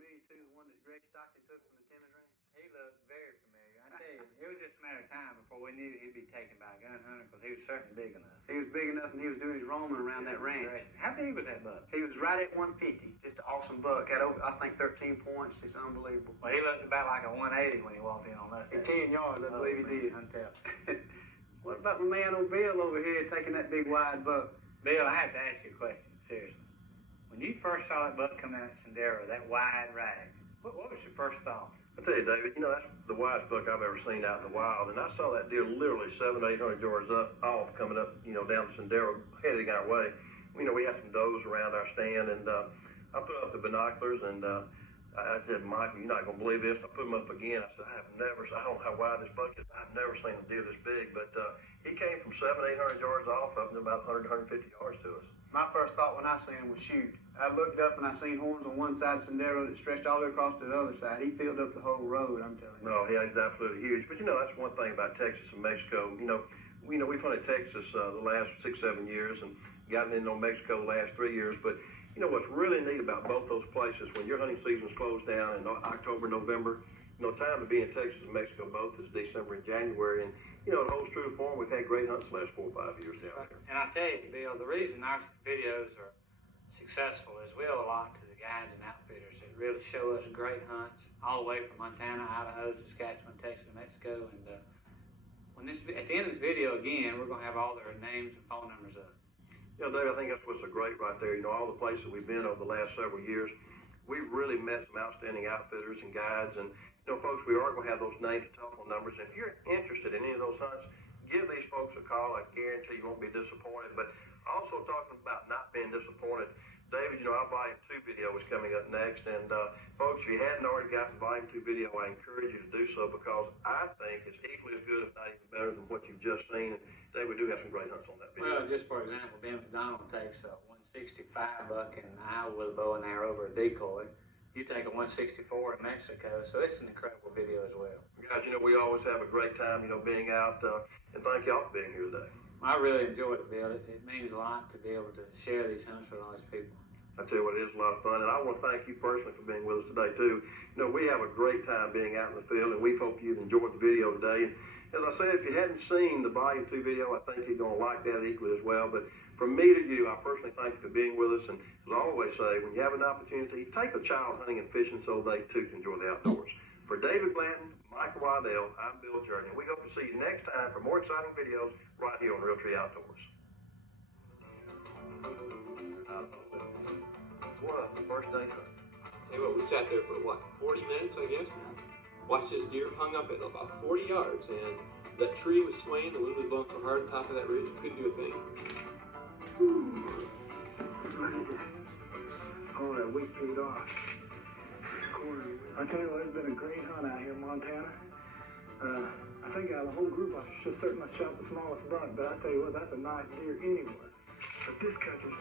familiar to the one that Greg Stockton took from the Timmons Ranch? He looked very familiar. I tell you, it was just a matter of time before we knew he'd be taken by a gun hunter because he was certainly big enough. He was big enough, and he was doing his roaming around that ranch. Great. How big was that buck? He was right at 150. Just an awesome buck. Had over, I think, 13 points. Just unbelievable. Well, he looked about like a 180 when he walked in on us. 10 yards, I believe he did. Until. What about my man old Bill over here taking that big wide buck? Bill, I have to ask you a question, seriously. When you first saw that buck come out of Sendero, that wide rag, what was your first thought? I tell you, David, you know, that's the widest buck I've ever seen out in the wild. And I saw that deer literally 700-800 yards off, coming up, you know, down the Sendero, heading our way. You know, we had some does around our stand, and I put up the binoculars, and I said, Michael, you're not going to believe this. I put them up again. I said, I don't know how wide this buck is. I've never seen a deer this big. But he came from 700-800 yards off up to about 100-150 yards to us. My first thought when I seen him was shoot. I looked up and I seen horns on one side of Sendero that stretched all the way across to the other side. He filled up the whole road, I'm telling you. No, he's absolutely huge. But, you know, that's one thing about Texas and Mexico. You know, we've hunted Texas the last 6-7 years and gotten into Mexico the last 3 years. But, you know, what's really neat about both those places, when your hunting season's closed down in October, November, you know, time to be in Texas and Mexico both is December and January. And, you know, it holds true for them. We've had great hunts the last 4 or 5 years down here. And I tell you, Bill, the reason our videos are successful is we owe a lot to the guides and outfitters that really show us great hunts all the way from Montana, Idaho, Saskatchewan, Texas, and Mexico. And at the end of this video, again, we're going to have all their names and phone numbers up. You know, Dave, I think that's what's so great right there. You know, all the places we've been over the last several years, we've really met some outstanding outfitters and guides. And, you know, folks, we are going to have those names and telephone numbers. And if you're interested in any of those hunts, give these folks a call. I guarantee you won't be disappointed. But also talking about not being disappointed, David, you know, our Volume 2 video is coming up next. And, folks, if you hadn't already gotten Volume 2 video, I encourage you to do so because I think it's equally as good, if not even better, than what you've just seen. And, Dave, we do have some great hunts on that video. Well, just for example, Ben McDonald takes a 165 buck in Iowa with a bow and arrow over a decoy. You take a 164 in Mexico, so it's an incredible video as well. Guys, you know, we always have a great time, you know, being out, and thank y'all for being here today. I really enjoyed it, Bill. It means a lot to be able to share these hunts with all these people. I tell you what, it is a lot of fun, and I want to thank you personally for being with us today, too. You know, we have a great time being out in the field, and we hope you've enjoyed the video today. And as I said, if you hadn't seen the Volume 2 video, I think you're going to like that equally as well. But from me to you, I personally thank you for being with us. And as I always say, when you have an opportunity, take a child hunting and fishing so they, too, can enjoy the outdoors. For David Blanton, Michael Waddell, I'm Bill Journey. We hope to see you next time for more exciting videos right here on Realtree Outdoors. What a first day hunt. Hey, well, we sat there for, 40 minutes, I guess? Watched this deer hung up at about 40 yards, and that tree was swaying, the wind was blowing so hard on top of that ridge, you couldn't do a thing. Look at that. Oh, that weak tree off. I tell you what, it's been a great hunt out here in Montana. I think out of the whole group, I should certainly shot the smallest buck, but I tell you what, that's a nice deer anywhere. But this country,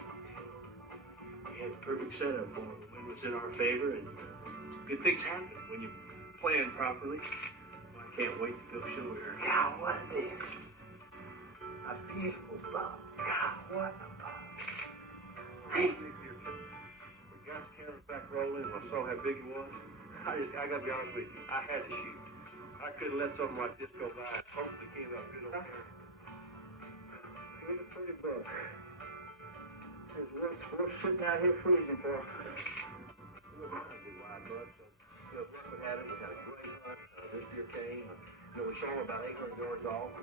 we had the perfect setup for it. The wind was in our favor, and good things happen when you plan properly. I can't wait to go show her. God, what a deer. A beautiful buck. God, what a buck. We got the camera back rolling, and I saw how big he was. I got to be honest with you, I had to shoot. I couldn't let something like this go by and hopefully came out good on camera. What a pretty buck. We're sitting out here freezing for us. We were not a big wide buck, so, you know, Buck would have it. We had a great hunt. This deer came. You know, we saw him about 800 yards off,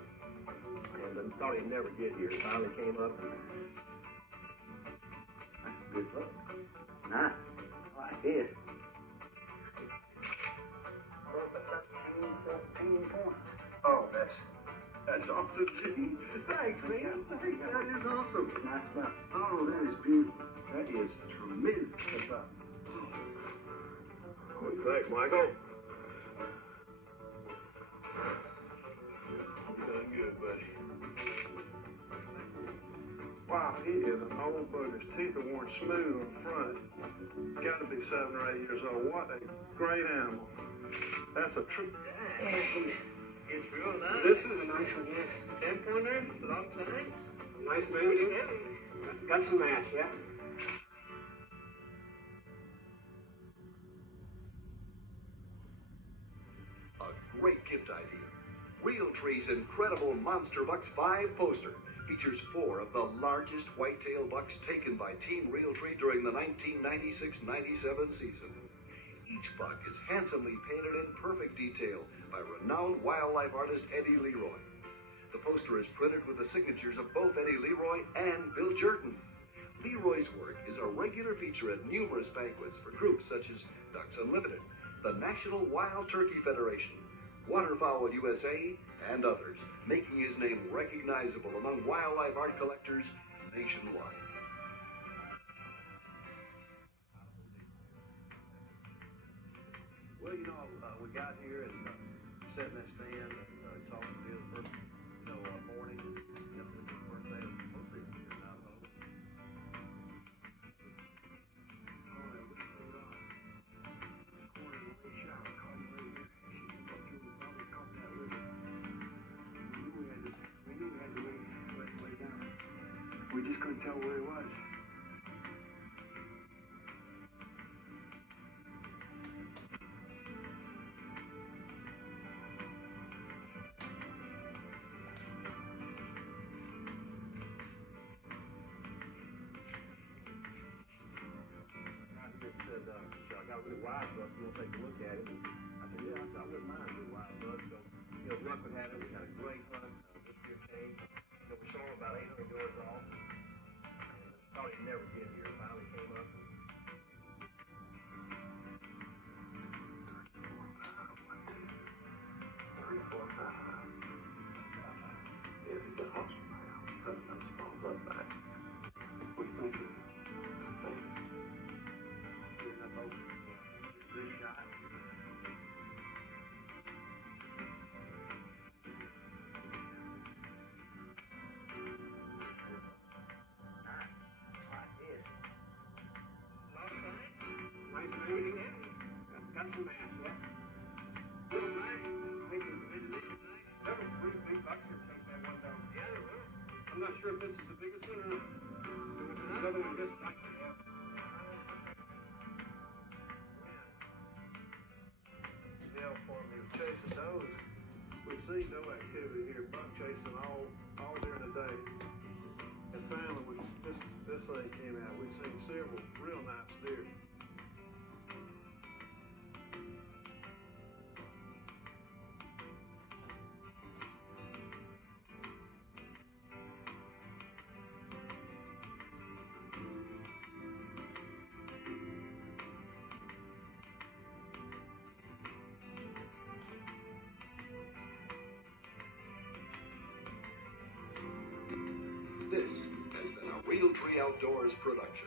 and thought he'd never get here. He finally came up. And that's a good buck. Nice. I like it. 14 points. Oh, that's awesome. Thanks, man. Thanks. That is awesome. Nice buck. Oh, that is beautiful. That is tremendous. Good buck. What do you think, Michael? You're done good, buddy. Wow, he is an old bugger. His teeth are worn smooth on the front. Got to be 7 or 8 years old. What a great animal. That's a true. It's real nice. This is a nice one, yes. 10-pointer, long times. Nice baby. Got some mass, yeah? A great gift idea. Realtree's incredible Monster Bucks 5 poster features 4 of the largest whitetail bucks taken by Team Realtree during the 1996-97 season. Each buck is handsomely painted in perfect detail by renowned wildlife artist Eddie Leroy. The poster is printed with the signatures of both Eddie Leroy and Bill Jerton. Leroy's work is a regular feature at numerous banquets for groups such as Ducks Unlimited, the National Wild Turkey Federation, Waterfowl USA, and others, making his name recognizable among wildlife art collectors nationwide. Well, we got here and sat in that stand and saw the deal first, morning. And the first day of the season here in Idaho. We just couldn't tell where he was. I got a really wild buck, you want to take a look at it? And I said, yeah, I wouldn't mind a really wild buck. So, luck would have it, we had a great hunt. This deer came. We saw him about 800 yards off. Thought he'd never get here. Finally came up. Yeah, he's got awesome. That's a small buck back. What do you think? Big shot. Got some ass, yeah. This night, maybe several pretty big bucks here chasing that one down. Yeah, there was. I'm not sure if this is the biggest one or there was another one just like that. Yeah, for me chasing those. We see no activity here. Buck chasing all during the day. And finally, when this thing came out, we've seen several real nice deer. This has been a Realtree Outdoors production.